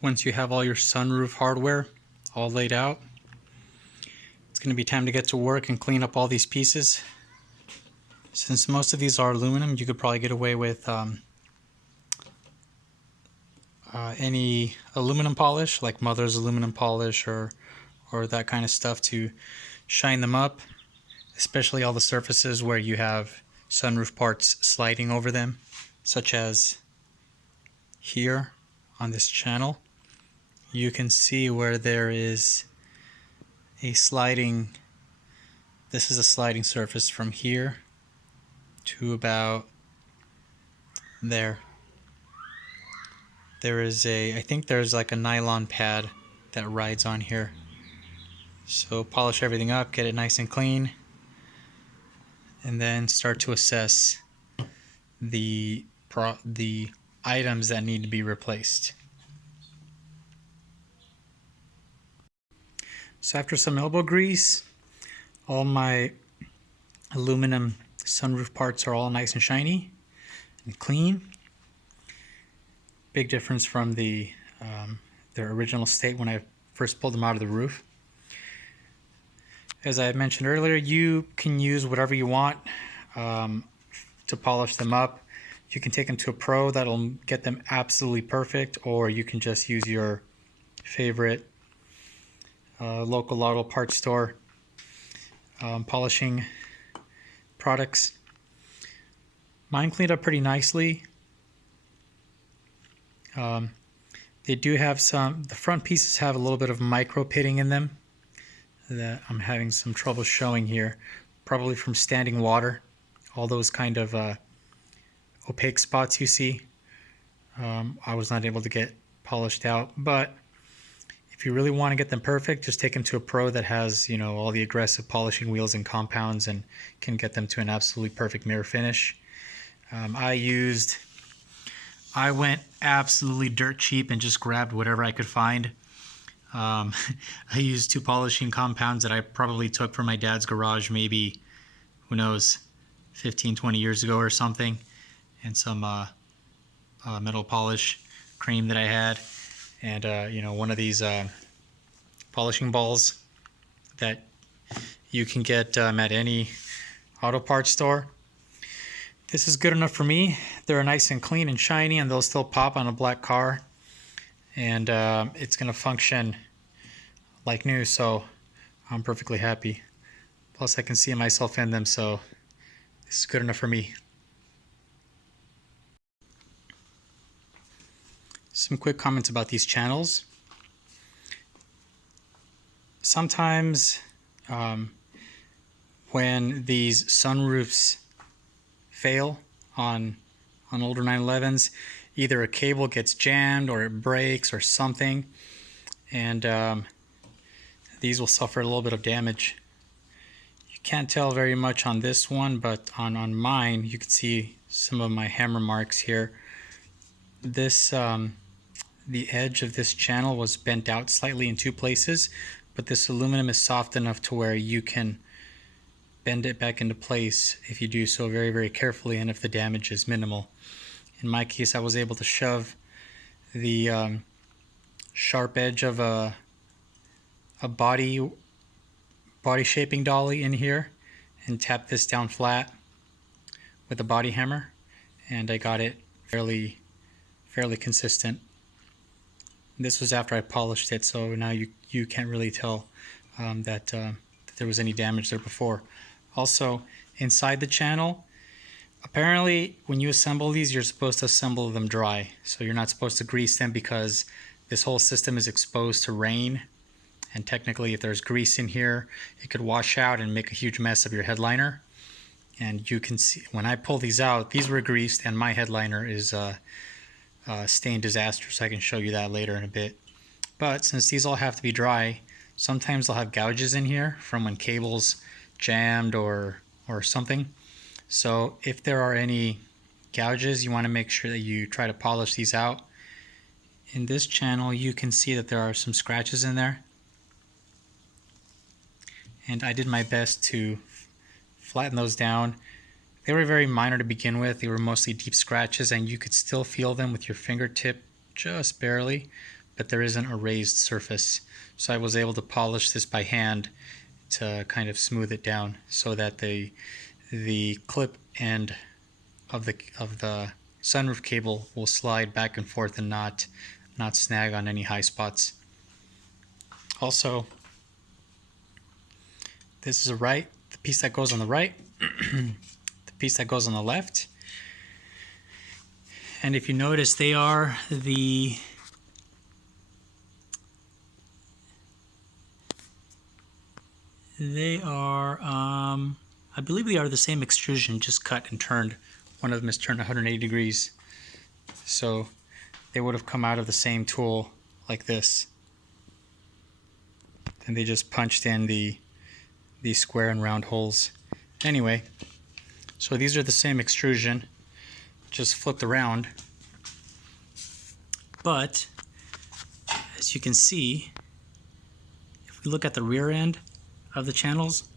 Once you have all your sunroof hardware all laid out, it's going to be time to get to work and clean up all these pieces. Since most of these are aluminum, you could probably get away with any aluminum polish, like Mother's aluminum polish or that kind of stuff, to shine them up, especially all the surfaces where you have sunroof parts sliding over them, such as here on this channel. You can see where there is a sliding, this is a sliding surface from here to about there. There is I think there's like a nylon pad that rides on here. So polish everything up, get it nice and clean, and then start to assess the items that need to be replaced. So after some elbow grease, all my aluminum sunroof parts are all nice and shiny and clean. Big difference from their original state when I first pulled them out of the roof. As I mentioned earlier, you can use whatever you want to polish them up. You can take them to a pro that'll get them absolutely perfect, or you can just use your favorite local auto parts store polishing products. Mine cleaned up pretty nicely. They do have the front pieces have a little bit of micro pitting in them that I'm having some trouble showing here, probably from standing water. All those kind of opaque spots you see, I was not able to get polished out. But if you really want to get them perfect, just take them to a pro that has, all the aggressive polishing wheels and compounds and can get them to an absolutely perfect mirror finish. I went absolutely dirt cheap and just grabbed whatever I could find. I used 2 polishing compounds that I probably took from my dad's garage, maybe, who knows, 15-20 years ago or something, and some metal polish cream that I had, and one of these polishing balls that you can get at any auto parts store. This is good enough for me. They're nice and clean and shiny, and they'll still pop on a black car, and it's going to function like new, so I'm perfectly happy. Plus I can see myself in them, so this is good enough for me. Some quick comments about these channels. Sometimes when these sunroofs fail on older 911s, either a cable gets jammed or it breaks or something, and these will suffer a little bit of damage. You can't tell very much on this one, but on mine you can see some of my hammer marks here. This the edge of this channel was bent out slightly in 2 places, but this aluminum is soft enough to where you can bend it back into place if you do so very, very carefully and if the damage is minimal. In my case, I was able to shove the sharp edge of a body shaping dolly in here and tap this down flat with a body hammer, and I got it fairly consistent. This was after I polished it, so now you can't really tell that there was any damage there before. Also, inside the channel, apparently when you assemble these, you're supposed to assemble them dry. So you're not supposed to grease them because this whole system is exposed to rain. And technically, if there's grease in here, it could wash out and make a huge mess of your headliner. And you can see, when I pull these out, these were greased and my headliner is stained disastrous. I can show you that later in a bit. But since these all have to be dry, sometimes they'll have gouges in here from when cables jammed or something. So if there are any gouges, you want to make sure that you try to polish these out. In this channel, you can see that there are some scratches in there, and I did my best to flatten those down. They were very minor to begin with. They were mostly deep scratches, and you could still feel them with your fingertip just barely, but there isn't a raised surface. So I was able to polish this by hand to kind of smooth it down so that the clip end of the sunroof cable will slide back and forth and not snag on any high spots. Also, this is the piece that goes on the right, the piece that goes on the left. And if you notice, they are I believe they are the same extrusion, just cut and turned. One of them is turned 180 degrees. So they would have come out of the same tool like this. And they just punched in the square and round holes. Anyway, so these are the same extrusion, just flipped around. But as you can see, if we look at the rear end of the channels,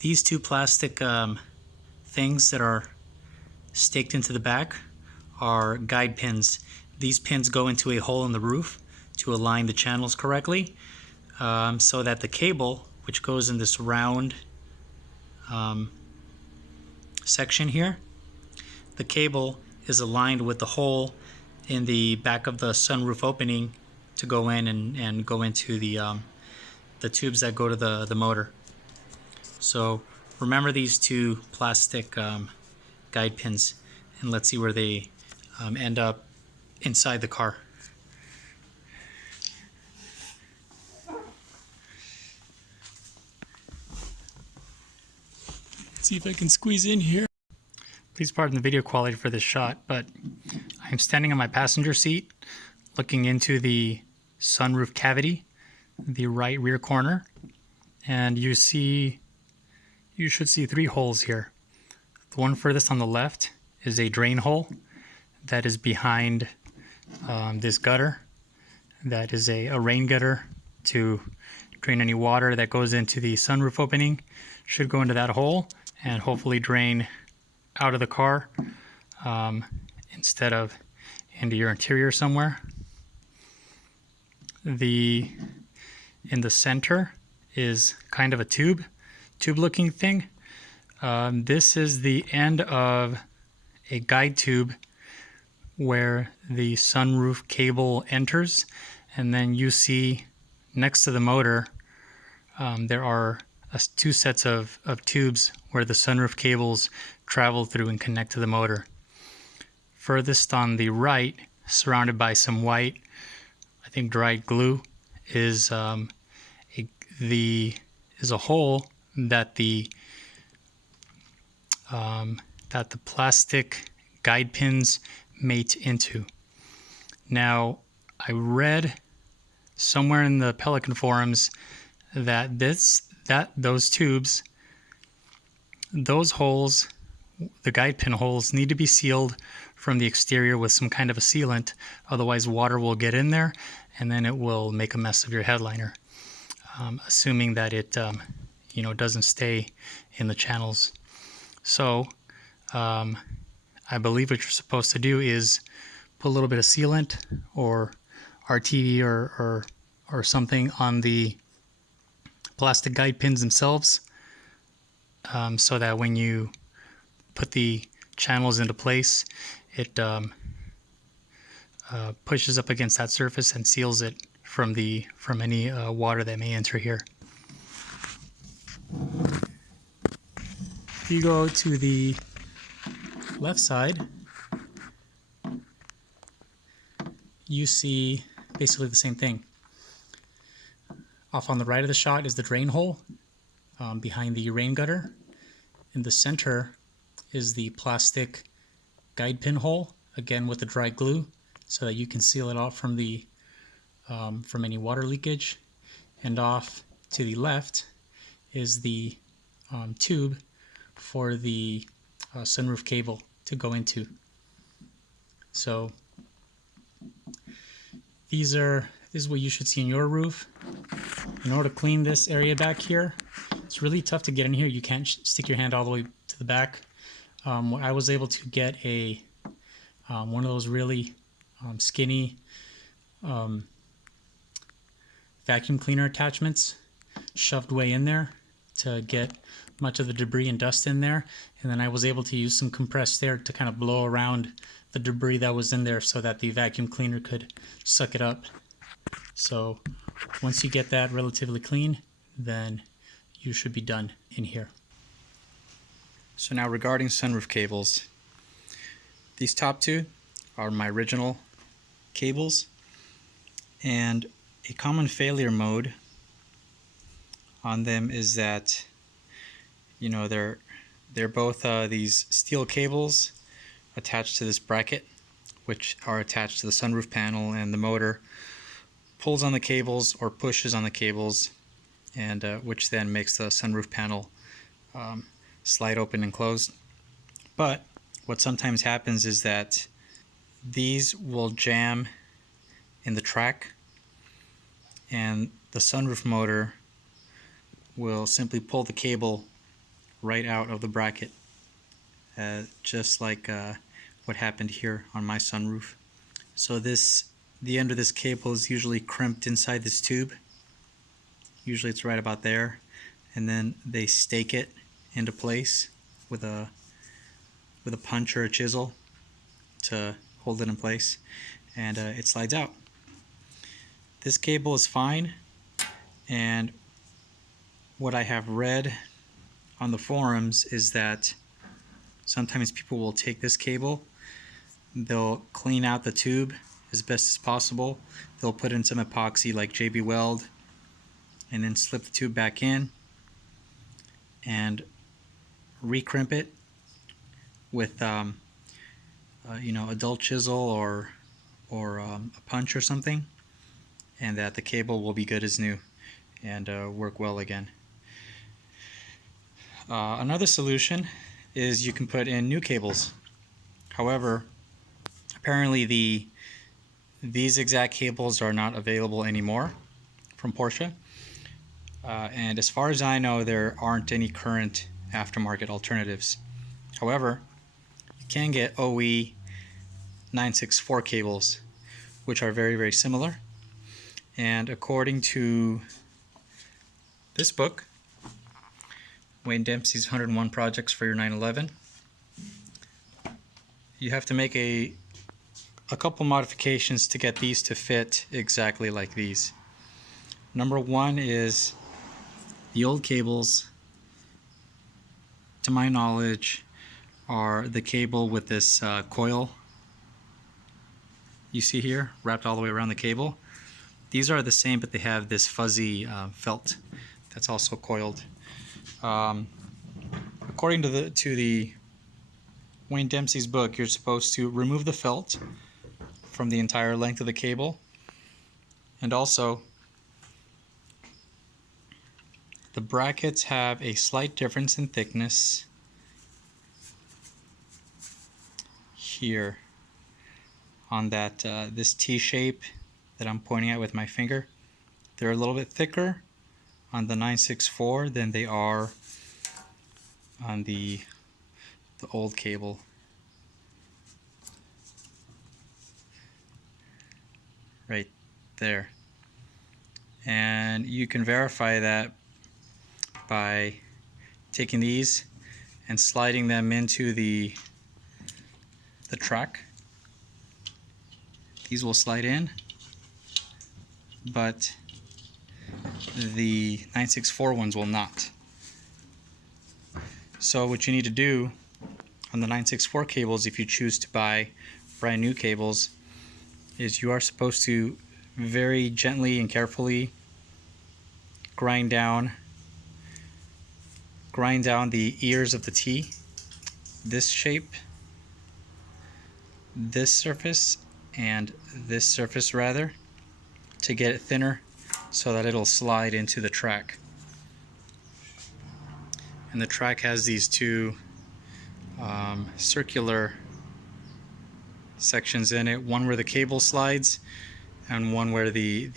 these two plastic things that are staked into the back are guide pins. These pins go into a hole in the roof to align the channels correctly, so that the cable, which goes in this round section here, the cable is aligned with the hole in the back of the sunroof opening to go in and go into the tubes that go to the motor. So remember these two plastic guide pins, and let's see where they end up inside the car. Let's see if I can squeeze in here. Please pardon the video quality for this shot, but I'm standing on my passenger seat looking into the sunroof cavity, the right rear corner, and you should see three holes here. The one furthest on the left is a drain hole that is behind this gutter. That is a rain gutter to drain any water that goes into the sunroof opening. Should go into that hole and hopefully drain out of the car instead of into your interior somewhere. In the center is kind of a tube looking thing. This is the end of a guide tube where the sunroof cable enters, and then you see next to the motor there are two sets of tubes where the sunroof cables travel through and connect to the motor. Furthest on the right, surrounded by some white, I think dried glue, is a hole that the plastic guide pins mate into. Now, I read somewhere in the Pelican forums that those tubes, those holes, the guide pin holes, need to be sealed from the exterior with some kind of a sealant, otherwise water will get in there and then it will make a mess of your headliner, assuming that it doesn't stay in the channels. So I believe what you're supposed to do is put a little bit of sealant or RTV or something on the plastic guide pins themselves, so that when you put the channels into place, it pushes up against that surface and seals it from any water that may enter here. If you go to the left side, you see basically the same thing. Off on the right of the shot is the drain hole behind the rain gutter. In the center is the plastic guide pin hole, again with the dry glue, so that you can seal it off from any water leakage. And off to the left is the tube for the sunroof cable to go into. So this is what you should see in your roof. In order to clean this area back here, it's really tough to get in here. You can't stick your hand all the way to the back. I was able to get one of those really skinny vacuum cleaner attachments shoved way in there to get much of the debris and dust in there, and then I was able to use some compressed air to kind of blow around the debris that was in there so that the vacuum cleaner could suck it up. So once you get that relatively clean, then you should be done in here. So now regarding sunroof cables, these top two are my original cables, and a common failure mode on them is that, you know, they're both these steel cables attached to this bracket, which are attached to the sunroof panel, and the motor pulls on the cables or pushes on the cables, and which then makes the sunroof panel slide open and close. But what sometimes happens is that these will jam in the track, and the sunroof motor will simply pull the cable right out of the bracket, just like what happened here on my sunroof. So the end of this cable is usually crimped inside this tube. Usually it's right about there, and then they stake it into place with a punch or a chisel to hold it in place, and it slides out. This cable is fine, and what I have read on the forums is that sometimes people will take this cable, they'll clean out the tube as best as possible, they'll put in some epoxy like JB Weld, and then slip the tube back in and recrimp it with you know, a dull chisel or a punch or something, and that the cable will be good as new and work well again. Another solution is you can put in new cables. However, apparently these exact cables are not available anymore from Porsche, and as far as I know, there aren't any current aftermarket alternatives. However, you can get OE 964 cables, which are very, very similar, and according to this book, Wayne Dempsey's 101 Projects for Your 911, you have to make a couple modifications to get these to fit exactly like these. Number one is the old cables, to my knowledge, are the cable with this coil you see here wrapped all the way around the cable. These are the same, but they have this fuzzy felt that's also coiled. According to the Wayne Dempsey's book, you're supposed to remove the felt from the entire length of the cable, and also the brackets have a slight difference in thickness here on that this T shape that I'm pointing at with my finger. They're a little bit thicker on the 964 than they are on the old cable. Right there. And you can verify that by taking these and sliding them into the track. These will slide in, but the 964 ones will not. So what you need to do on the 964 cables, if you choose to buy brand new cables, is you are supposed to very gently and carefully grind down the ears of the T, this shape, this surface, and this surface rather, to get it thinner so that it'll slide into the track. And the track has these two circular sections in it, one where the cable slides and one where the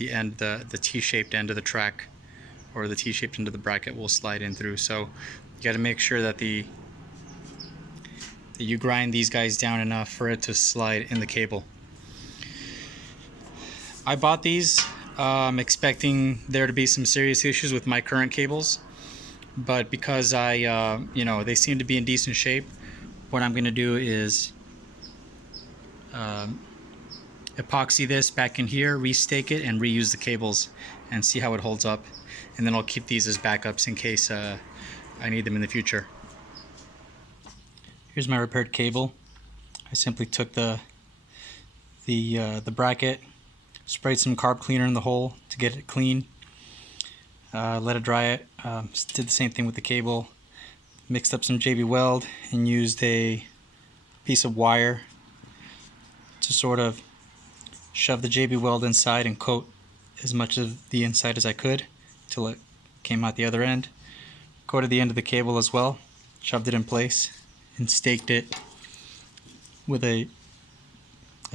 T-shaped end of the track, or the T-shaped end of the bracket, will slide in through. So you got to make sure that you grind these guys down enough for it to slide in the cable. I bought these I'm expecting there to be some serious issues with my current cables, but because they seem to be in decent shape, what I'm going to do is um, epoxy this back in here, restake it, and reuse the cables and see how it holds up. And then I'll keep these as backups in case I need them in the future. Here's my repaired cable. I simply took the bracket, sprayed some carb cleaner in the hole to get it clean, let it dry it, did the same thing with the cable, mixed up some JB Weld and used a piece of wire to sort of shove the JB Weld inside and coat as much of the inside as I could till it came out the other end. Coated the end of the cable as well, shoved it in place and staked it with I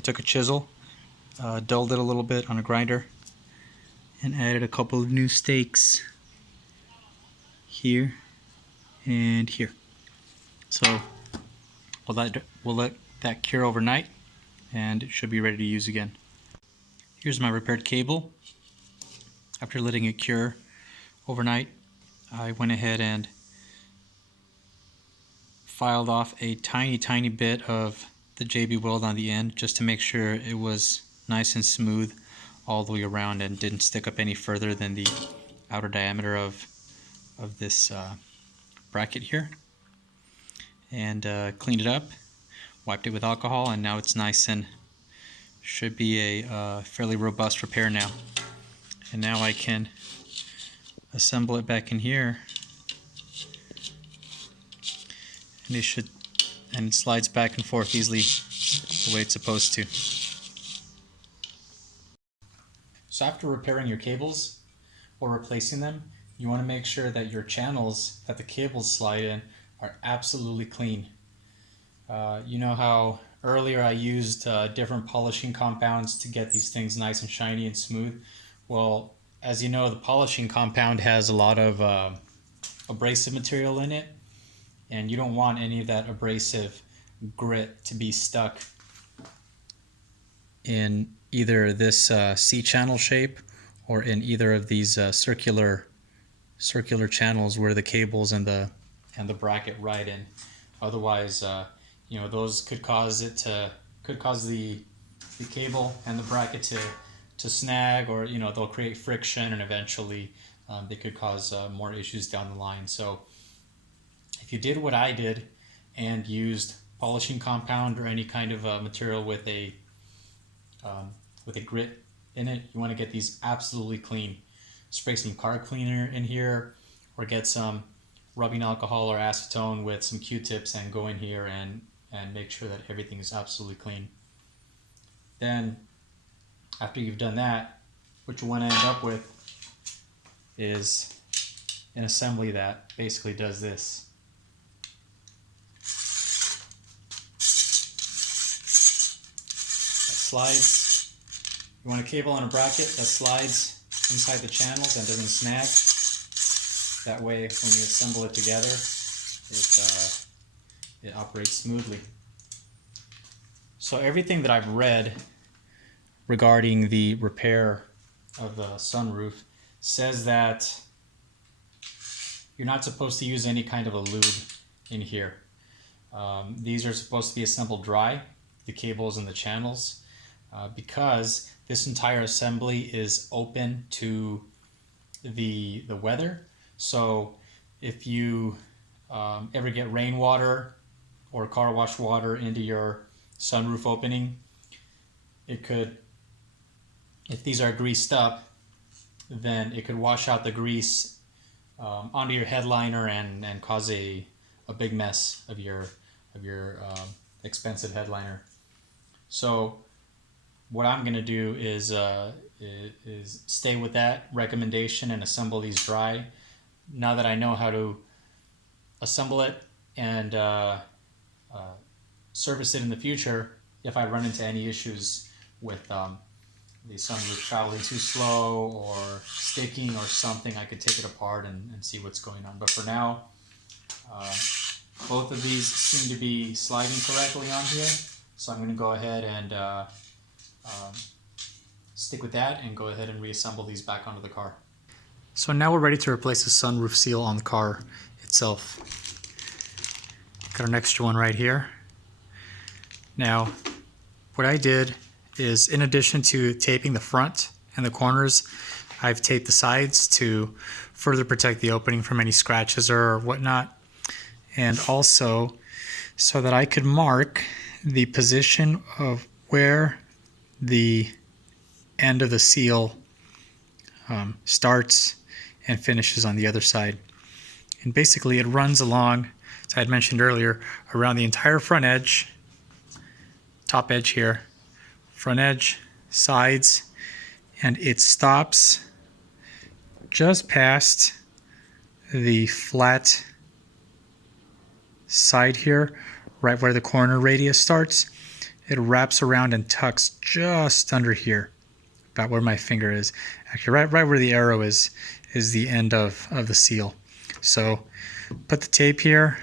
took a chisel, dulled it a little bit on a grinder, and added a couple of new stakes here and here. So we'll let that cure overnight, and it should be ready to use again. Here's my repaired cable. After letting it cure overnight, I went ahead and filed off a tiny bit of the JB Weld on the end just to make sure it was nice and smooth all the way around and didn't stick up any further than the outer diameter of this bracket here. And cleaned it up, wiped it with alcohol, and now it's nice and should be a fairly robust repair now. And now I can assemble it back in here, and it slides back and forth easily the way it's supposed to. So after repairing your cables or replacing them, you want to make sure that your channels that the cables slide in are absolutely clean. You know how earlier I used different polishing compounds to get these things nice and shiny and smooth? Well, as you know, the polishing compound has a lot of abrasive material in it, and you don't want any of that abrasive grit to be stuck in either this C-channel shape or in either of these circular channels where the cables and the bracket ride in. Otherwise, those could cause the cable and the bracket to snag, or they'll create friction, and eventually they could cause more issues down the line. So if you did what I did and used polishing compound or any kind of material with a grit in it, you want to get these absolutely clean. Spray some car cleaner in here, or get some rubbing alcohol or acetone with some Q-tips and go in here and make sure that everything is absolutely clean. Then after you've done that, what you want to end up with is an assembly that basically does this. That slides. You want a cable on a bracket that slides inside the channels and doesn't snag. That way, when you assemble it together, it operates smoothly. So everything that I've read regarding the repair of the sunroof says that you're not supposed to use any kind of a lube in here. These are supposed to be assembled dry, the cables and the channels, because this entire assembly is open to the weather. So if you ever get rainwater or car wash water into your sunroof opening, it could, if these are greased up, then it could wash out the grease onto your headliner and cause a big mess of your expensive headliner. So what I'm going to do is stay with that recommendation and assemble these dry. Now that I know how to assemble it and service it in the future, if I run into any issues with the sunroof traveling too slow or sticking or something, I could take it apart and see what's going on. But for now, both of these seem to be sliding correctly on here, so I'm going to go ahead and stick with that and go ahead and reassemble these back onto the car. So now we're ready to replace the sunroof seal on the car itself. Got an extra one right here. Now, what I did is, in addition to taping the front and the corners, I've taped the sides to further protect the opening from any scratches or whatnot. And also, so that I could mark the position of where the end of the seal starts and finishes on the other side. And basically it runs along, as I had mentioned earlier, around the entire front edge, top edge here, front edge, sides, and it stops just past the flat side here, right where the corner radius starts. It wraps around and tucks just under here, about where my finger is. Actually, right where the arrow is the end of the seal. So put the tape here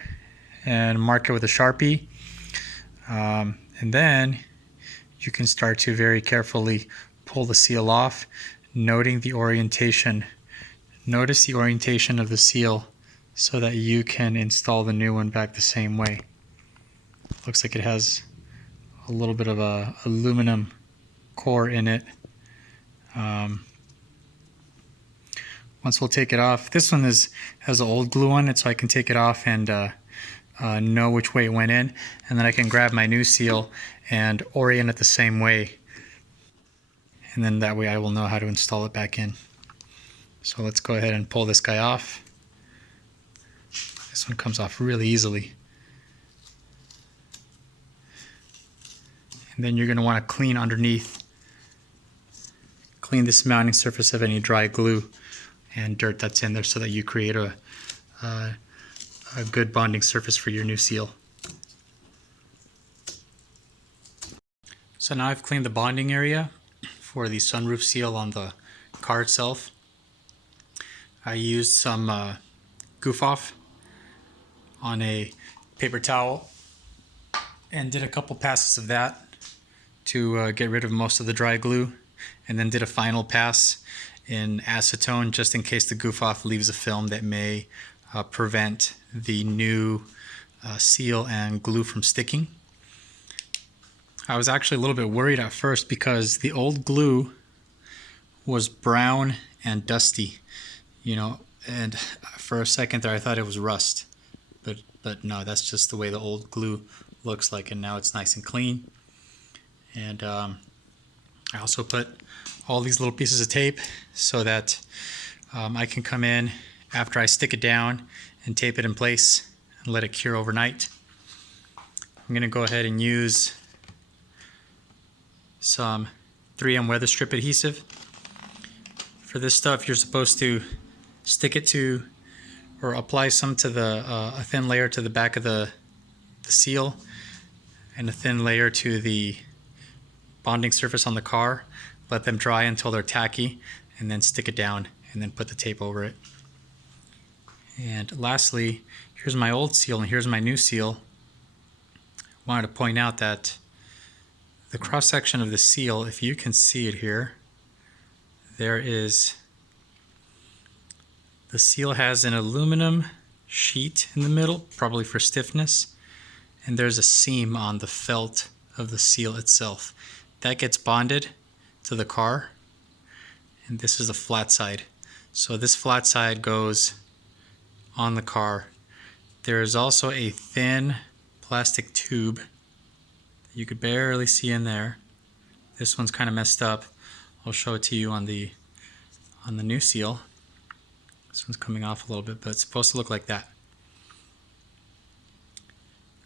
and mark it with a Sharpie. And then you can start to very carefully pull the seal off, noting the orientation. Notice the orientation of the seal so that you can install the new one back the same way. Looks like it has a little bit of a aluminum core in it. Once we'll take it off, this one has an old glue on it, so I can take it off and know which way it went in, and then I can grab my new seal and orient it the same way, and then that way I will know how to install it back in. So let's go ahead and pull this guy off. This one comes off really easily. And then you're going to want to clean underneath. Clean this mounting surface of any dry glue and dirt that's in there so that you create a good bonding surface for your new seal. So now I've cleaned the bonding area for the sunroof seal on the car itself. I used some goof off on a paper towel and did a couple passes of that to get rid of most of the dry glue, and then did a final pass in acetone just in case the goof off leaves a film that may prevent the new seal and glue from sticking. I was actually a little bit worried at first because the old glue was brown and dusty, you know, and for a second there I thought it was rust, but no, that's just the way the old glue looks like, and now it's nice and clean. And I also put all these little pieces of tape so that I can come in after I stick it down and tape it in place and let it cure overnight. I'm going to go ahead and use some 3M weather strip adhesive. For this stuff, you're supposed to stick it to, or apply some to the a thin layer to the back of the seal, and a thin layer to the bonding surface on the car. Let them dry until they're tacky, and then stick it down and then put the tape over it. And lastly, here's my old seal and here's my new seal. I wanted to point out that the cross section of the seal, if you can see it here, there is, the seal has an aluminum sheet in the middle, probably for stiffness, and there's a seam on the felt of the seal itself. That gets bonded to the car, and this is the flat side. So this flat side goes on the car. There is also a thin plastic tube that you could barely see in there. This one's kind of messed up. I'll show it to you on the new seal. This one's coming off a little bit, but it's supposed to look like that.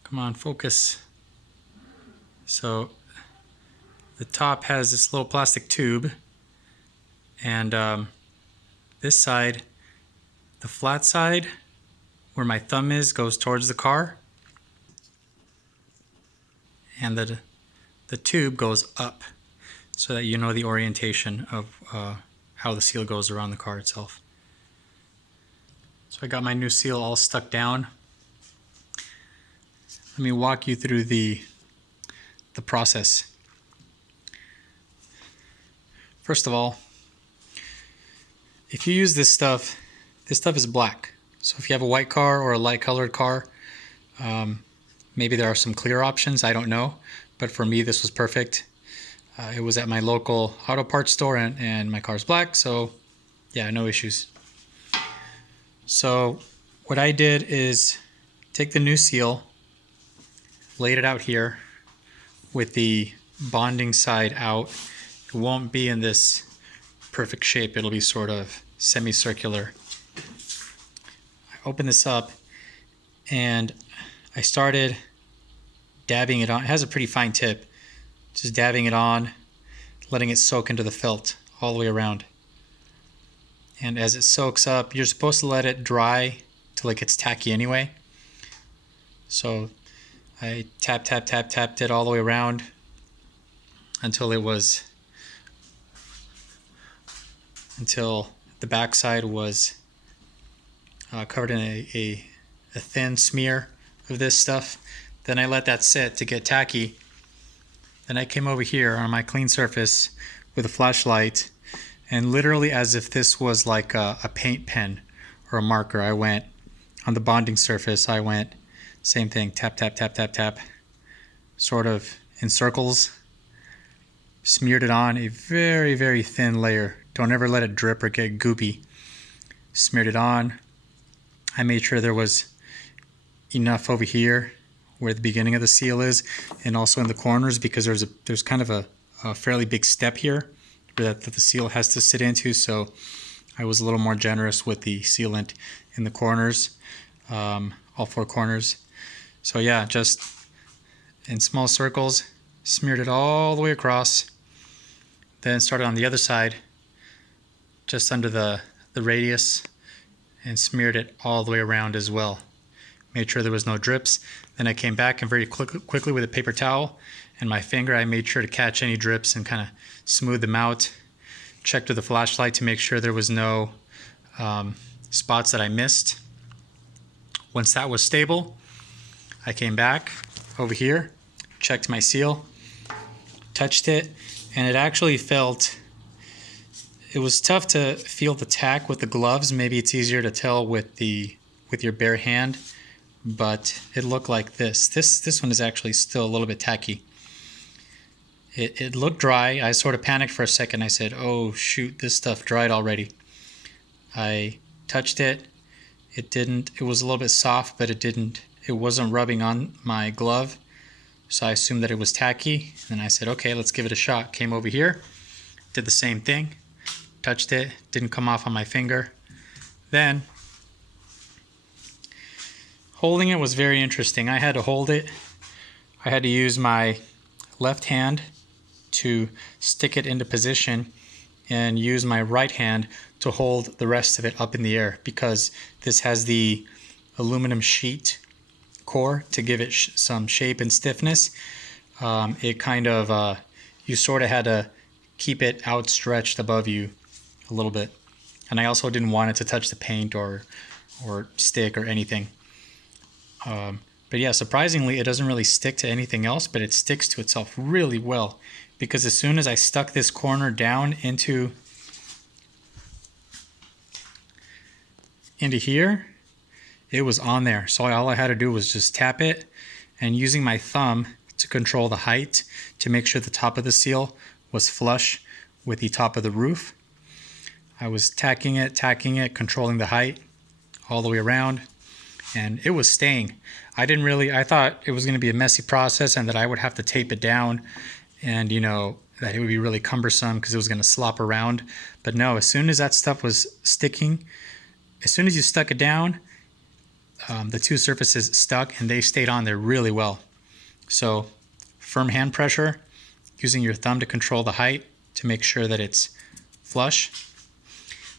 Come on, focus. So the top has this little plastic tube, and this side, the flat side where my thumb is, goes towards the car, and the tube goes up so that you know the orientation of how the seal goes around the car itself. So I got my new seal all stuck down. Let me walk you through the process. First of all, if you use this stuff is black. So if you have a white car or a light colored car, maybe there are some clear options, I don't know. But for me, this was perfect. It was at my local auto parts store and my car's black, so yeah, no issues. So what I did is take the new seal, laid it out here with the bonding side out. It won't be in this perfect shape, it'll be sort of semicircular. I opened this up and I started dabbing it on. It has a pretty fine tip. Just dabbing it on, letting it soak into the felt all the way around. And as it soaks up, you're supposed to let it dry till it gets tacky anyway. So I tapped it all the way around until the backside was covered in a thin smear of this stuff. Then I let that sit to get tacky. Then I came over here on my clean surface with a flashlight, and literally as if this was like a paint pen or a marker, I went on the bonding surface, I went same thing, tap, sort of in circles, smeared it on a very, very thin layer. Don't ever let it drip or get goopy. Smeared it on. I made sure there was enough over here where the beginning of the seal is, and also in the corners, because there's kind of a fairly big step here that the seal has to sit into, so I was a little more generous with the sealant in the corners, all four corners. So yeah, just in small circles, smeared it all the way across, then started on the other side, just under the radius, and smeared it all the way around as well. Made sure there was no drips. Then I came back and very quickly with a paper towel and my finger, I made sure to catch any drips and kind of smooth them out. Checked with the flashlight to make sure there was no spots that I missed. Once that was stable, I came back over here, checked my seal, touched it, and it actually felt, it was tough to feel the tack with the gloves. Maybe it's easier to tell with your bare hand, but it looked like this. This one is actually still a little bit tacky. It looked dry. I sort of panicked for a second. I said, oh shoot, this stuff dried already. I touched it. It was a little bit soft, but it wasn't rubbing on my glove. So I assumed that it was tacky. And I said, okay, let's give it a shot. Came over here, did the same thing, touched it, didn't come off on my finger. Then holding it was very interesting. I had to hold it. I had to use my left hand to stick it into position and use my right hand to hold the rest of it up in the air, because this has the aluminum sheet core to give it some shape and stiffness. It kind of, you sort of had to keep it outstretched above you a little bit. And I also didn't want it to touch the paint or stick or anything. But yeah, surprisingly, it doesn't really stick to anything else, but it sticks to itself really well, because as soon as I stuck this corner down into here, it was on there. So all I had to do was just tap it, and using my thumb to control the height to make sure the top of the seal was flush with the top of the roof. I was tacking it, controlling the height all the way around, and it was staying. I thought it was going to be a messy process and that I would have to tape it down, and that it would be really cumbersome because it was going to slop around. But no, as soon as that stuff was sticking, as soon as you stuck it down, the two surfaces stuck and they stayed on there really well. So firm hand pressure, using your thumb to control the height to make sure that it's flush.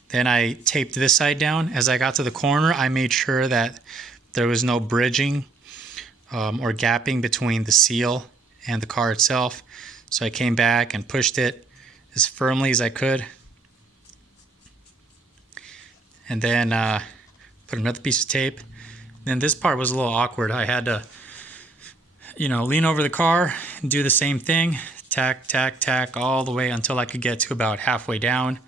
Then I taped this side down. As I got to the corner, I made sure that there was no bridging or gapping between the seal and the car itself. So I came back and pushed it as firmly as I could. And then put another piece of tape. Then this part was a little awkward. I had to, lean over the car and do the same thing. tack, tack, tack all the way until I could get to about halfway down.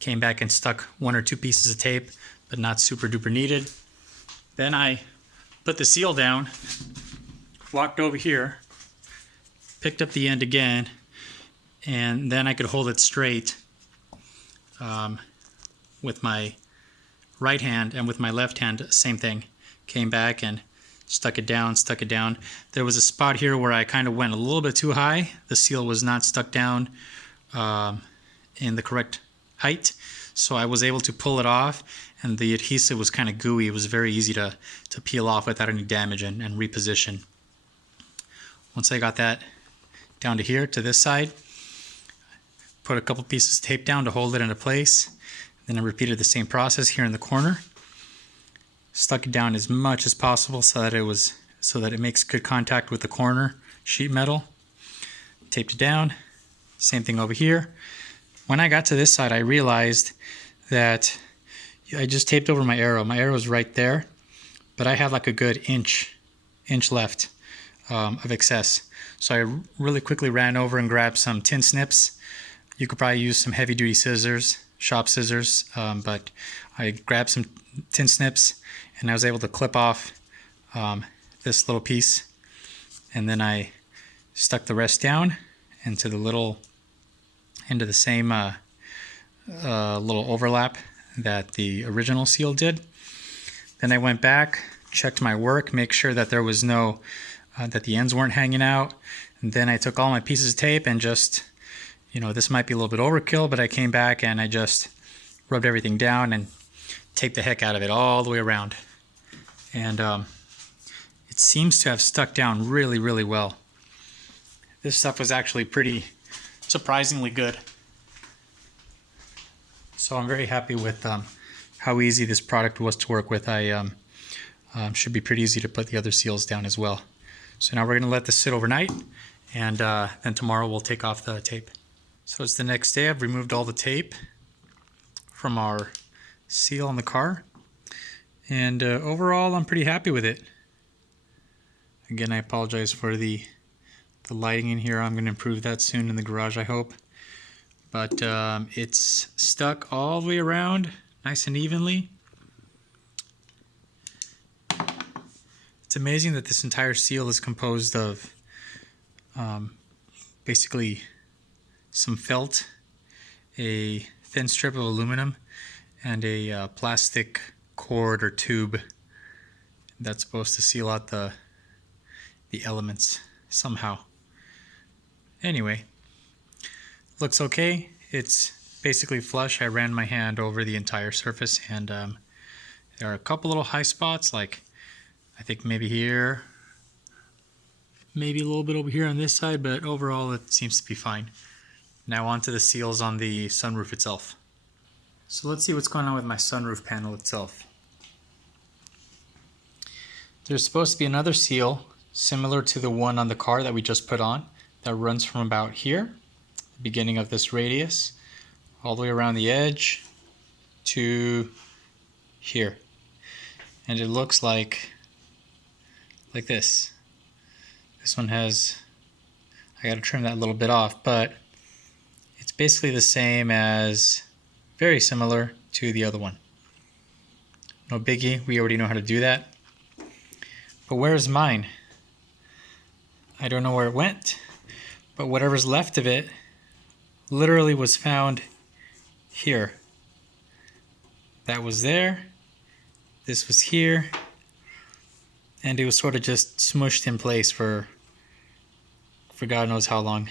Came back and stuck 1 or 2 pieces of tape, but not super duper needed. Then I put the seal down, walked over here, picked up the end again, and then I could hold it straight with my right hand, and with my left hand, same thing. Came back and stuck it down, stuck it down. There was a spot here where I kind of went a little bit too high. The seal was not stuck down in the correct height, so I was able to pull it off, and the adhesive was kind of gooey. It was very easy to peel off without any damage and reposition. Once I got that down to here, to this side, put a couple pieces of tape down to hold it into place. Then I repeated the same process here in the corner. Stuck it down as much as possible so that it makes good contact with the corner sheet metal. Taped it down. Same thing over here. When I got to this side, I realized that I just taped over my arrow. My arrow was right there, but I had like a good inch left of excess. So I really quickly ran over and grabbed some tin snips. You could probably use some heavy duty scissors, shop scissors, but I grabbed some tin snips and I was able to clip off this little piece, and then I stuck the rest down into the same little overlap that the original seal did. Then I went back, checked my work, make sure that there was no that the ends weren't hanging out, and then I took all my pieces of tape and just, this might be a little bit overkill, but I came back and I just rubbed everything down and taped the heck out of it all the way around. And it seems to have stuck down really, really well. This stuff was actually pretty surprisingly good. So I'm very happy with how easy this product was to work with. Should be pretty easy to put the other seals down as well. So now we're going to let this sit overnight, and then tomorrow we'll take off the tape. So it's the next day. I've removed all the tape from our seal on the car, and overall I'm pretty happy with it. Again, I apologize for the lighting in here. I'm going to improve that soon in the garage, I hope. But it's stuck all the way around nice and evenly. It's amazing that this entire seal is composed of basically some felt, a thin strip of aluminum, and a plastic cord or tube that's supposed to seal out the elements somehow. Anyway, looks okay. It's basically flush. I ran my hand over the entire surface, and there are a couple little high spots, like I think maybe here, maybe a little bit over here on this side, but overall it seems to be fine. Now on to the seals on the sunroof itself. So let's see what's going on with my sunroof panel itself. There's supposed to be another seal similar to the one on the car that we just put on that runs from about here, the beginning of this radius, all the way around the edge to here. And it looks like this. This one has, I gotta trim that a little bit off, but it's basically the same as, very similar to the other one. No biggie, we already know how to do that. But where's mine? I don't know where it went, but whatever's left of it literally was found here. That was there, this was here, and it was sort of just smushed in place for God knows how long.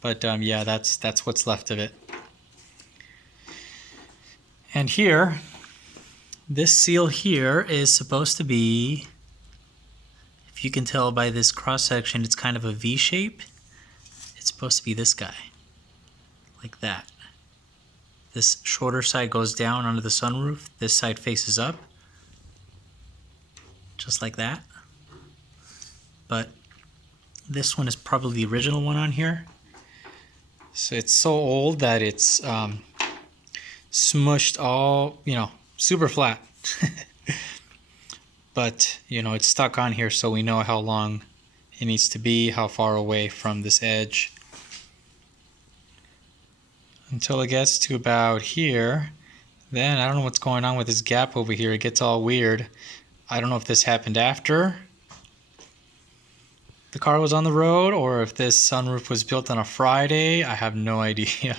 But yeah, that's what's left of it. And here, this seal here is supposed to be, if you can tell by this cross section, it's kind of a V shape. It's supposed to be this guy, like that. This shorter side goes down onto the sunroof. This side faces up, just like that. But this one is probably the original one on here. So it's so old that it's smushed all, super flat. But, it's stuck on here, so we know how long it needs to be, how far away from this edge, until it gets to about here. Then I don't know what's going on with this gap over here. It gets all weird. I don't know if this happened after the car was on the road or if this sunroof was built on a Friday. I have no idea.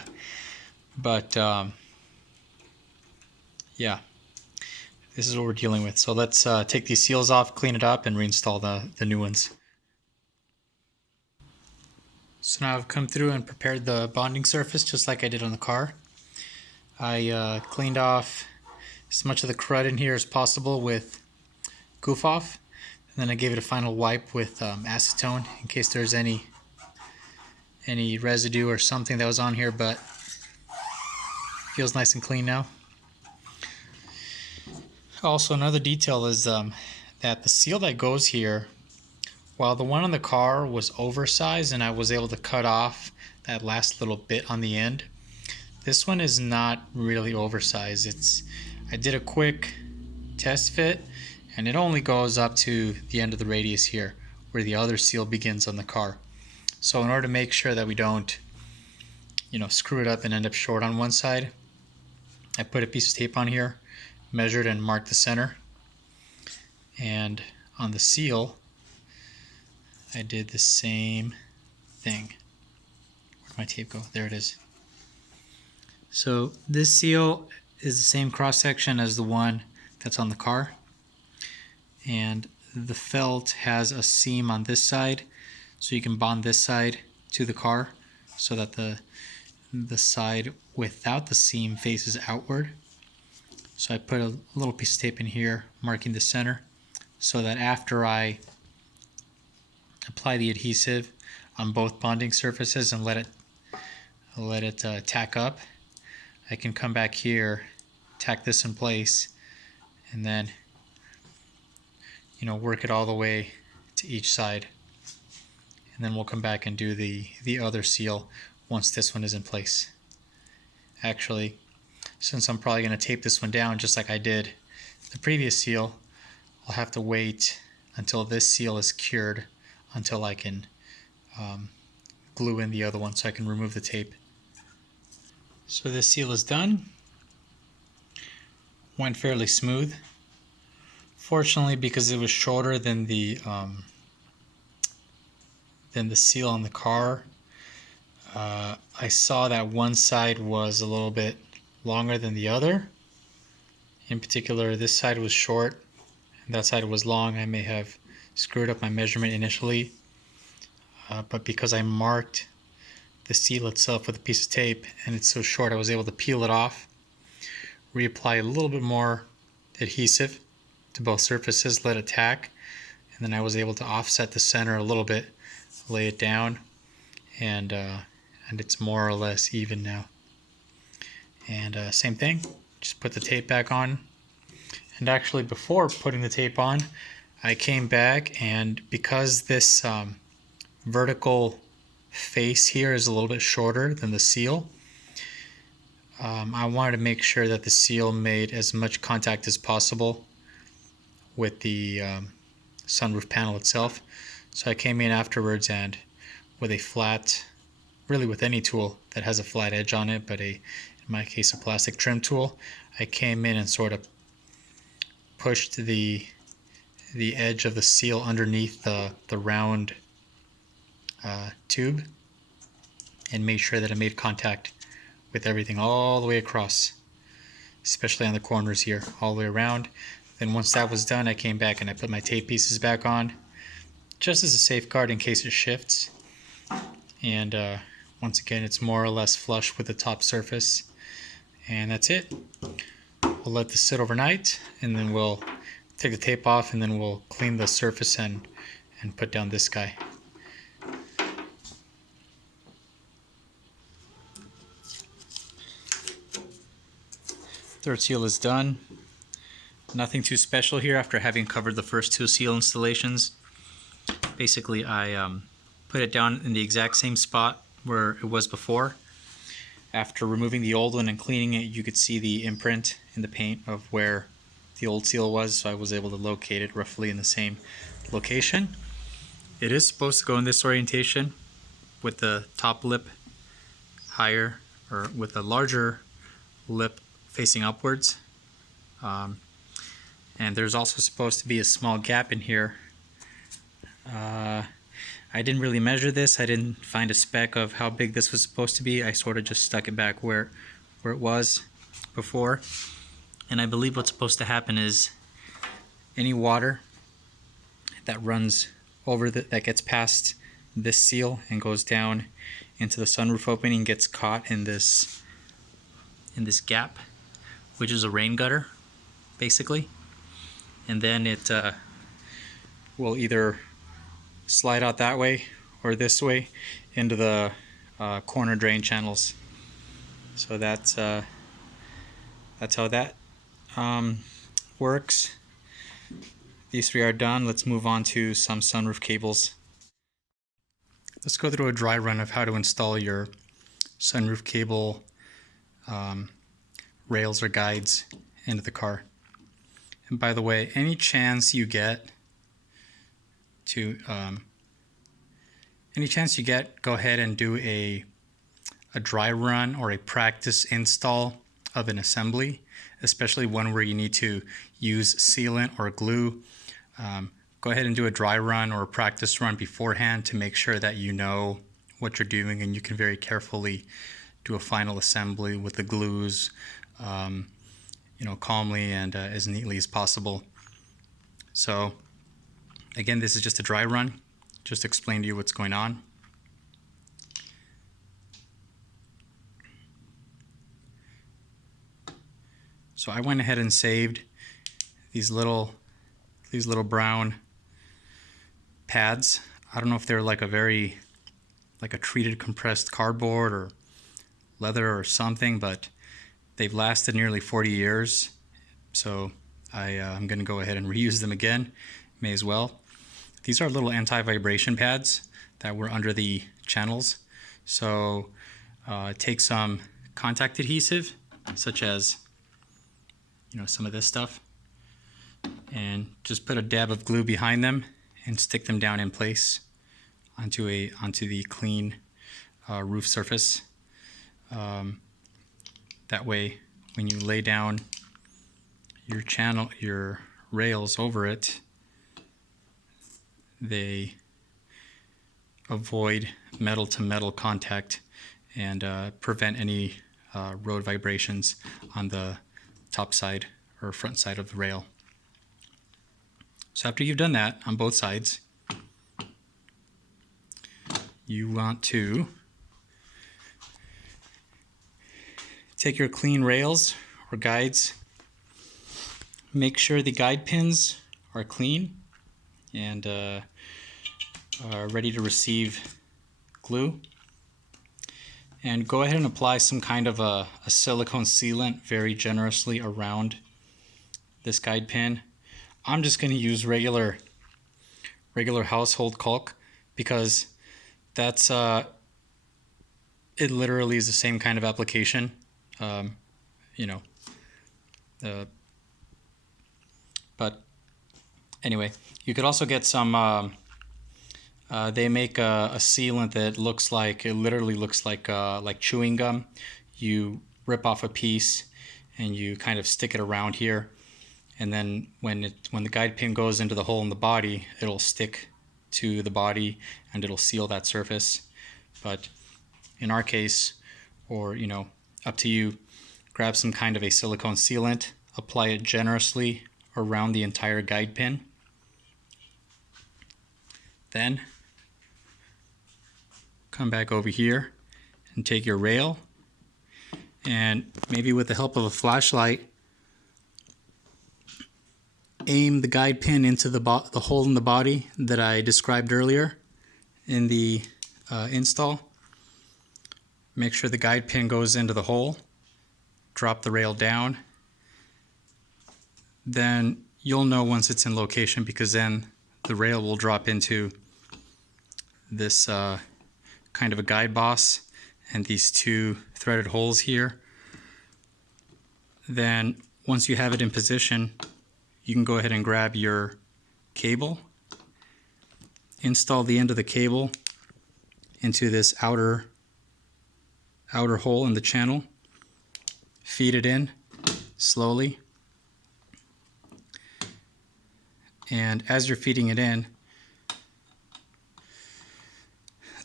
But yeah, this is what we're dealing with. So let's take these seals off, clean it up, and reinstall the new ones. So now I've come through and prepared the bonding surface just like I did on the car. I cleaned off as much of the crud in here as possible with goof off, and then I gave it a final wipe with acetone in case there's any residue or something that was on here, but feels nice and clean now. Also, another detail is that the seal that goes here, while the one on the car was oversized and I was able to cut off that last little bit on the end, this one is not really oversized. I did a quick test fit and it only goes up to the end of the radius here where the other seal begins on the car. So in order to make sure that we don't, screw it up and end up short on one side, I put a piece of tape on here, measured and marked the center, and on the seal I did the same thing. Where'd my tape go? There it is. So this seal is the same cross section as the one that's on the car, and the felt has a seam on this side, so you can bond this side to the car so that the side without the seam faces outward. So I put a little piece of tape in here marking the center so that after I apply the adhesive on both bonding surfaces and let it tack up, I can come back here, tack this in place, and then work it all the way to each side, and then we'll come back and do the other seal once this one is in place. Actually, since I'm probably going to tape this one down just like I did the previous seal, I'll have to wait until this seal is cured until I can glue in the other one so I can remove the tape. So this seal is done. Went fairly smooth. Fortunately, because it was shorter than the seal on the car, I saw that one side was a little bit longer than the other. In particular, this side was short and that side was long. I may have screwed up my measurement initially, but because I marked the seal itself with a piece of tape and it's so short, I was able to peel it off, reapply a little bit more adhesive to both surfaces, let it tack, and then I was able to offset the center a little bit, lay it down, and it's more or less even now. And same thing, just put the tape back on. And actually, before putting the tape on, I came back, and because this vertical face here is a little bit shorter than the seal, I wanted to make sure that the seal made as much contact as possible with the sunroof panel itself. So I came in afterwards and with a flat, really with any tool that has a flat edge on it, but in my case a plastic trim tool, I came in and sort of pushed the edge of the seal underneath the round tube and made sure that it made contact with everything all the way across, especially on the corners here, all the way around. Then once that was done, I came back and I put my tape pieces back on, just as a safeguard in case it shifts. And once again, it's more or less flush with the top surface. And that's it. We'll let this sit overnight, and then we'll take the tape off, and then we'll clean the surface and put down this guy. Third seal is done. Nothing too special here after having covered the first two seal installations. Basically, I put it down in the exact same spot where it was before. After removing the old one and cleaning it, you could see the imprint in the paint of where the old seal was, so I was able to locate it roughly in the same location. It is supposed to go in this orientation with the top lip higher, or with a larger lip facing upwards. And there's also supposed to be a small gap in here. I didn't really measure this. I didn't find a spec of how big this was supposed to be. I sort of just stuck it back where it was before. And I believe what's supposed to happen is any water that runs over that gets past this seal and goes down into the sunroof opening gets caught in this gap, which is a rain gutter basically, and then it will either slide out that way or this way into the corner drain channels. So that's how that works. These three are done. Let's move on to some sunroof cables. Let's go through a dry run of how to install your sunroof cable rails or guides into the car. And by the way, any chance you get, go ahead and do a dry run or a practice install of an assembly, especially one where you need to use sealant or glue. Go ahead and do a dry run or a practice run beforehand to make sure that you know what you're doing and you can very carefully do a final assembly with the glues, calmly and as neatly as possible. So again, this is just a dry run, just to explain to you what's going on. So I went ahead and saved these little brown pads. I don't know if they're like a treated compressed cardboard or leather or something, but they've lasted nearly 40 years. So I'm going to go ahead and reuse them again. May as well. These are little anti-vibration pads that were under the channels. So take some contact adhesive, such as some of this stuff, and just put a dab of glue behind them and stick them down in place onto the clean roof surface. That way, when you lay down your rails over it, they avoid metal to metal contact and prevent any road vibrations on the top side or front side of the rail. So after you've done that on both sides, you want to take your clean rails or guides, make sure the guide pins are clean and are ready to receive glue, and go ahead and apply some kind of a silicone sealant very generously around this guide pin. I'm just going to use regular household caulk because that's it literally is the same kind of application. But anyway, you could also get some they make a sealant that literally looks like chewing gum. You rip off a piece and you kind of stick it around here, and then when the guide pin goes into the hole in the body, it'll stick to the body and it'll seal that surface. But in our case, or up to you, grab some kind of a silicone sealant, apply it generously around the entire guide pin. Then come back over here and take your rail, and maybe with the help of a flashlight, aim the guide pin into the hole in the body that I described earlier in the install. Make sure the guide pin goes into the hole. Drop the rail down. Then you'll know once it's in location, because then the rail will drop into this kind of a guide boss and these two threaded holes here. Then once you have it in position, you can go ahead and grab your cable install the end of the cable into this outer hole in the channel. Feed it in slowly. And as you're feeding it in,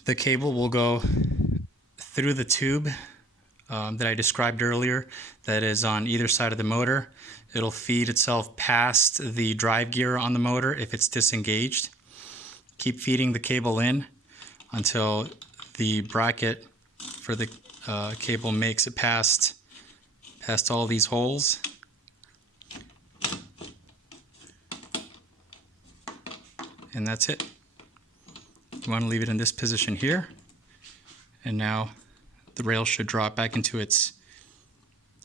the cable will go through the tube that I described earlier that is on either side of the motor. It'll feed itself past the drive gear on the motor if it's disengaged. Keep feeding the cable in until the bracket for the cable makes it past all these holes. And that's it. You want to leave it in this position here, and now the rail should drop back into its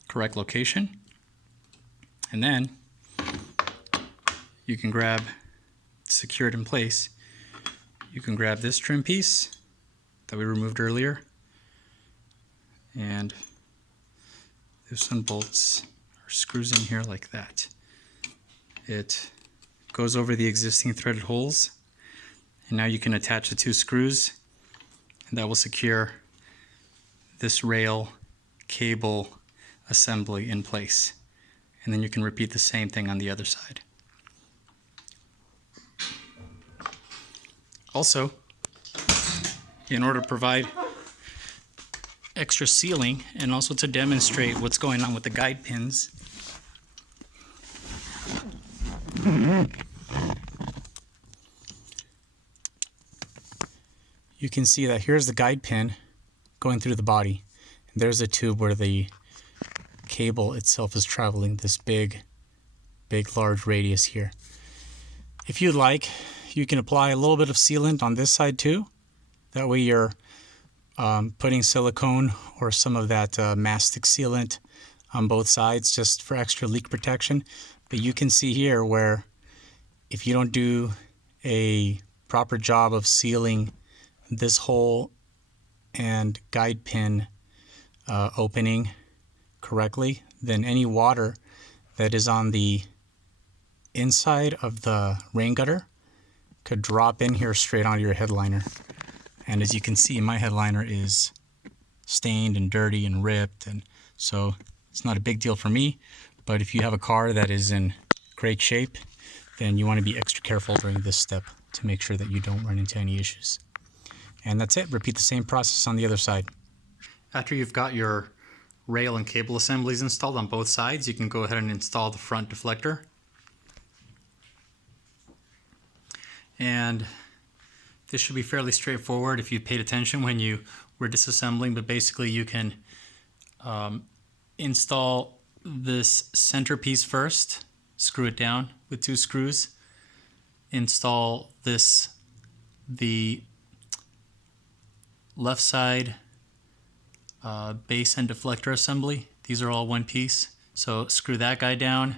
correct location. And then you can secure it in place. You can grab this trim piece that we removed earlier, and there's some bolts or screws in here like that. It goes over the existing threaded holes, and now you can attach the 2 screws, and that will secure this rail cable assembly in place. And then you can repeat the same thing on the other side. Also, in order to provide extra sealing and also to demonstrate what's going on with the guide pins, you can see that here's the guide pin going through the body. And there's a tube where the cable itself is traveling this big large radius here. If you'd like, you can apply a little bit of sealant on this side too. That way you're putting silicone or some of that mastic sealant on both sides just for extra leak protection. But you can see here where if you don't do a proper job of sealing this hole and guide pin opening correctly, then any water that is on the inside of the rain gutter could drop in here straight onto your headliner. And as you can see, my headliner is stained and dirty and ripped, and so it's not a big deal for me. But if you have a car that is in great shape, then you want to be extra careful during this step to make sure that you don't run into any issues. And that's it. Repeat the same process on the other side. After you've got your rail and cable assemblies installed on both sides, you can go ahead and install the front deflector. And this should be fairly straightforward if you paid attention when you were disassembling, but basically you can install this centerpiece first, screw it down with 2 screws, install the left side base and deflector assembly. These are all one piece, so screw that guy down.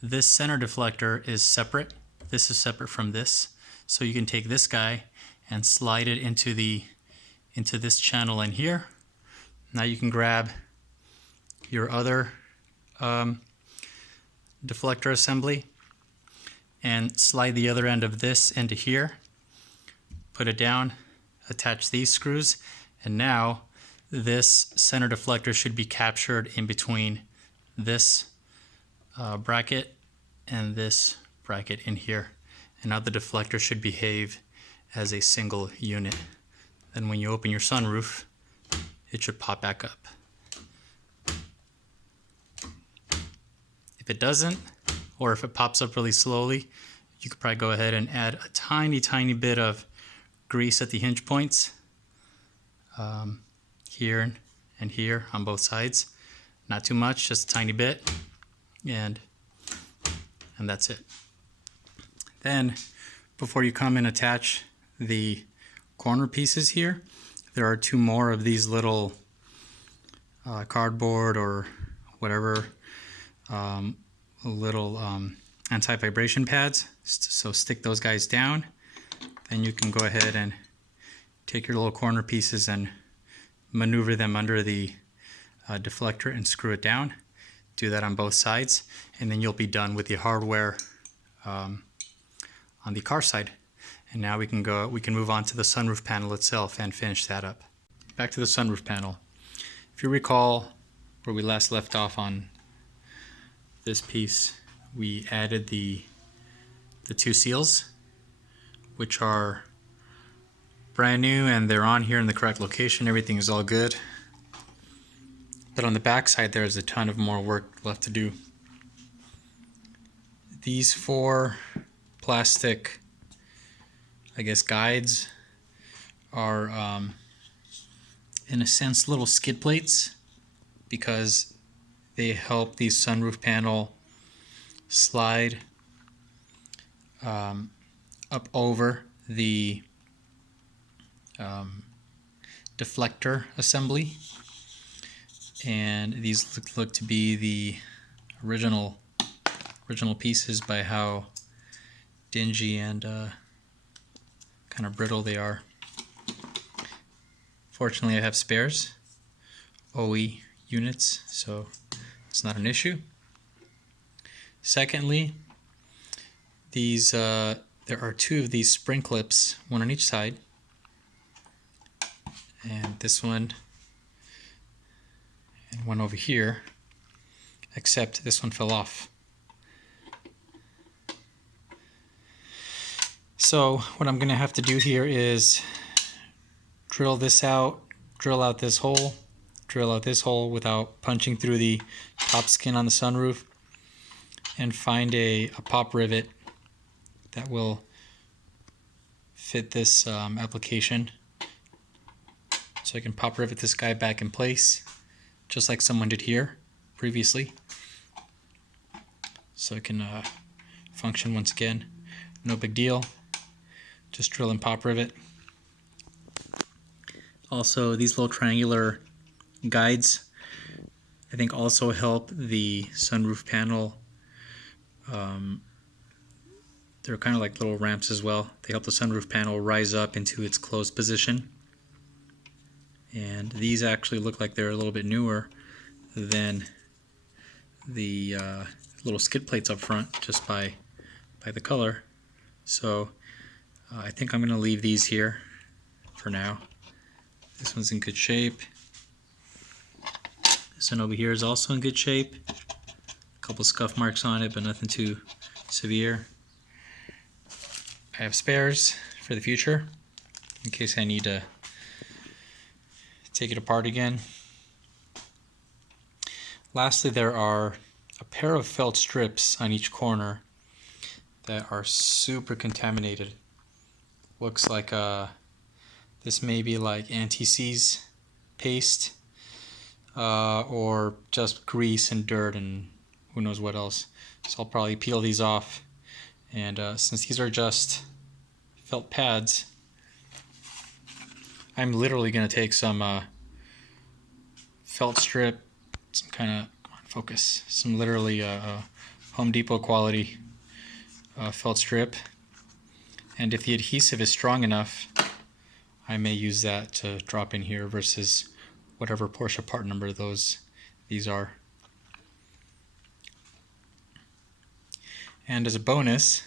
This center deflector is separate. This is separate from this, so you can take this guy and slide it into this channel in here. Now you can grab your other deflector assembly and slide the other end of this into here, put it down, attach these screws, and now this center deflector should be captured in between this bracket and this bracket in here. And now the deflector should behave as a single unit. Then when you open your sunroof, it should pop back up. If it doesn't, or if it pops up really slowly, you could probably go ahead and add a tiny bit of grease at the hinge points, here and here on both sides. Not too much, just a tiny bit, and that's it. Then, before you come and attach the corner pieces here, there are 2 more of these little cardboard or whatever little anti-vibration pads. So stick those guys down. Then you can go ahead and take your little corner pieces and maneuver them under the deflector and screw it down. Do that on both sides, and then you'll be done with the hardware on the car side. And now we can move on to the sunroof panel itself and finish that up. Back to the sunroof panel. If you recall where we last left off on this piece, we added the two seals, which are brand new and they're on here in the correct location. Everything is all good. But on the back side there's a ton of more work left to do. These 4 plastic, I guess, guides are in a sense little skid plates because they help the sunroof panel slide up over the deflector assembly, and these look to be the original pieces by how dingy and kind of brittle they are. Fortunately, I have spares, OE units, so it's not an issue. Secondly, these there are 2 of these spring clips, one on each side, and this one and one over here, except this one fell off. So what I'm gonna have to do here is drill this out, drill out this hole, drill out this hole without punching through the top skin on the sunroof, and find a pop rivet that will fit this application. So I can pop rivet this guy back in place, just like someone did here previously. So it can function once again. No big deal. Just drill and pop rivet. Also, these little triangular guides, I think, also help the sunroof panel. They're kind of like little ramps as well. They help the sunroof panel rise up into its closed position. And these actually look like they're a little bit newer than the little skid plates up front, just by the color. So I think I'm going to leave these here for now. This one's in good shape. This one over here is also in good shape. A couple scuff marks on it, but nothing too severe. I have spares for the future in case I need to take it apart again. Lastly, there are a pair of felt strips on each corner that are super contaminated. Looks like this may be like anti-seize paste or just grease and dirt and who knows what else. So I'll probably peel these off, and since these are just felt pads, I'm literally going to take some felt strip, some kind of, come on, focus, some literally Home Depot quality felt strip, and if the adhesive is strong enough, I may use that to drop in here versus whatever Porsche part number these are. And as a bonus,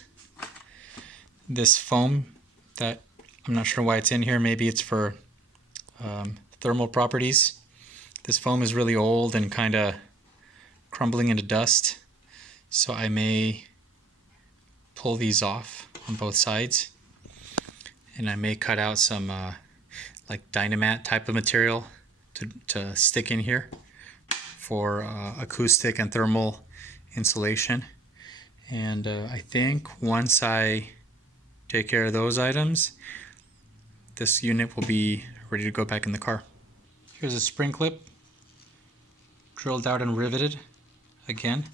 this foam that I'm not sure why it's in here, maybe it's for thermal properties. This foam is really old and kind of crumbling into dust, so I may pull these off on both sides, and I may cut out some like Dynamat type of material to stick in here for acoustic and thermal insulation. And I think once I take care of those items, this unit will be ready to go back in the car. Here's a spring clip, drilled out and riveted again,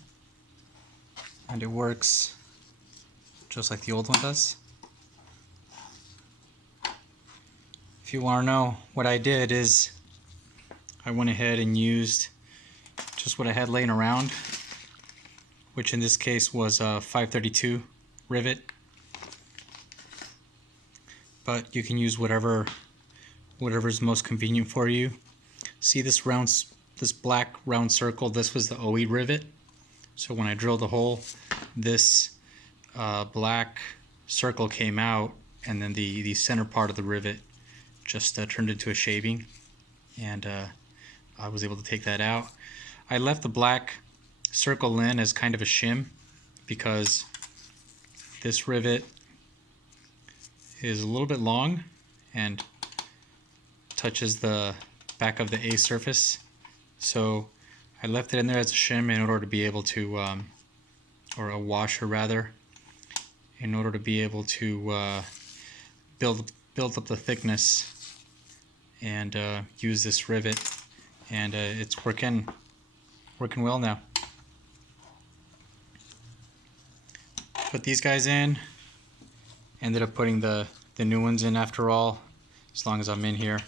and it works just like the old one does. If you want to know what I did, is I went ahead and used just what I had laying around, which in this case was a 532 rivet, but you can use whatever's most convenient for you. See this black round circle? This was the OE rivet. So when I drilled the hole, this black circle came out and then the center part of the rivet just turned into a shaving, and I was able to take that out. I left the black circle in as kind of a shim because this rivet is a little bit long and touches the back of the A surface, so I left it in there as a shim in order to be able to, or a washer rather, in order to be able to build up the thickness and use this rivet, and it's working well now. Put these guys in. Ended up putting the new ones in after all, as long as I'm in here.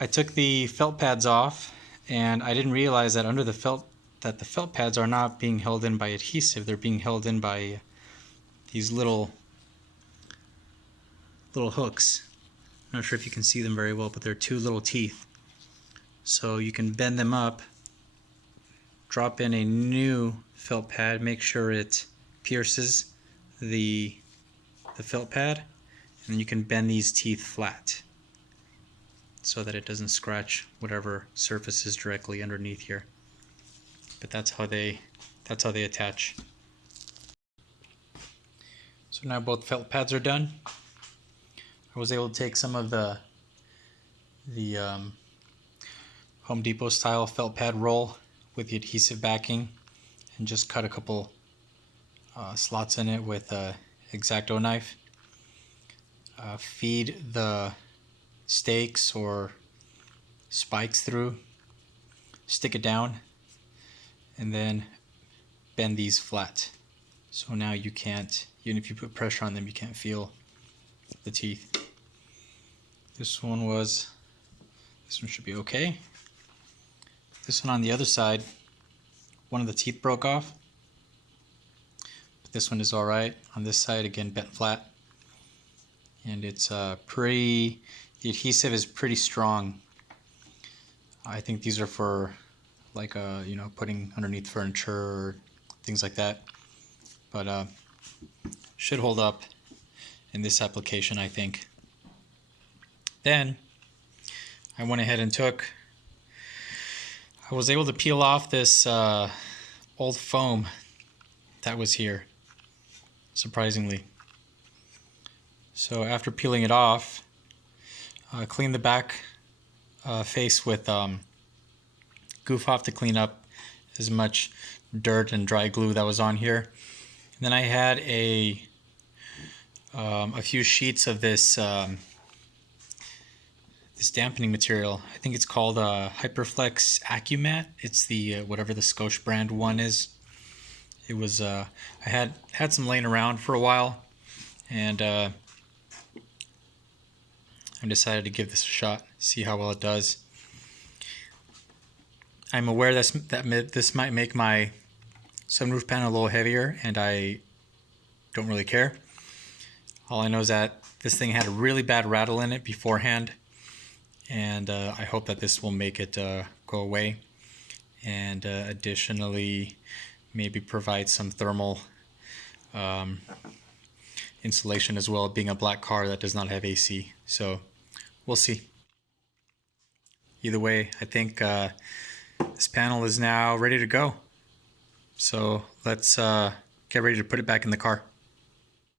I took the felt pads off, and I didn't realize that under the felt pads are not being held in by adhesive. They're being held in by these little hooks. I'm not sure if you can see them very well, but they're two little teeth. So you can bend them up, drop in a new felt pad, make sure it pierces the felt pad, and then you can bend these teeth flat so that it doesn't scratch whatever surface is directly underneath here. But that's how they attach. So now both felt pads are done. I was able to take some of the Home Depot style felt pad roll with the adhesive backing and just cut a couple slots in it with a X-Acto knife. Feed the stakes or spikes through, stick it down, and then bend these flat. So now you can't, even if you put pressure on them, you can't feel the teeth. This one should be okay. This one on the other side, one of the teeth broke off. But this one is alright. On this side, again, bent flat. And it's the adhesive is pretty strong. I think these are for like putting underneath furniture or things like that. But should hold up in this application, I think. Then I went ahead and I was able to peel off this old foam that was here, surprisingly. So after peeling it off, clean the back face with goof off to clean up as much dirt and dry glue that was on here. And then I had a few sheets of this this dampening material. I think it's called Hyperflex AccuMat. It's the whatever the Scotch brand one is. It was I had some laying around for a while, and I decided to give this a shot, see how well it does. I'm aware that this might make my sunroof panel a little heavier, and I don't really care. All I know is that this thing had a really bad rattle in it beforehand, and I hope that this will make it go away, and additionally maybe provide some thermal insulation as well, being a black car that does not have AC. So we'll see. Either way, I think this panel is now ready to go. So let's get ready to put it back in the car.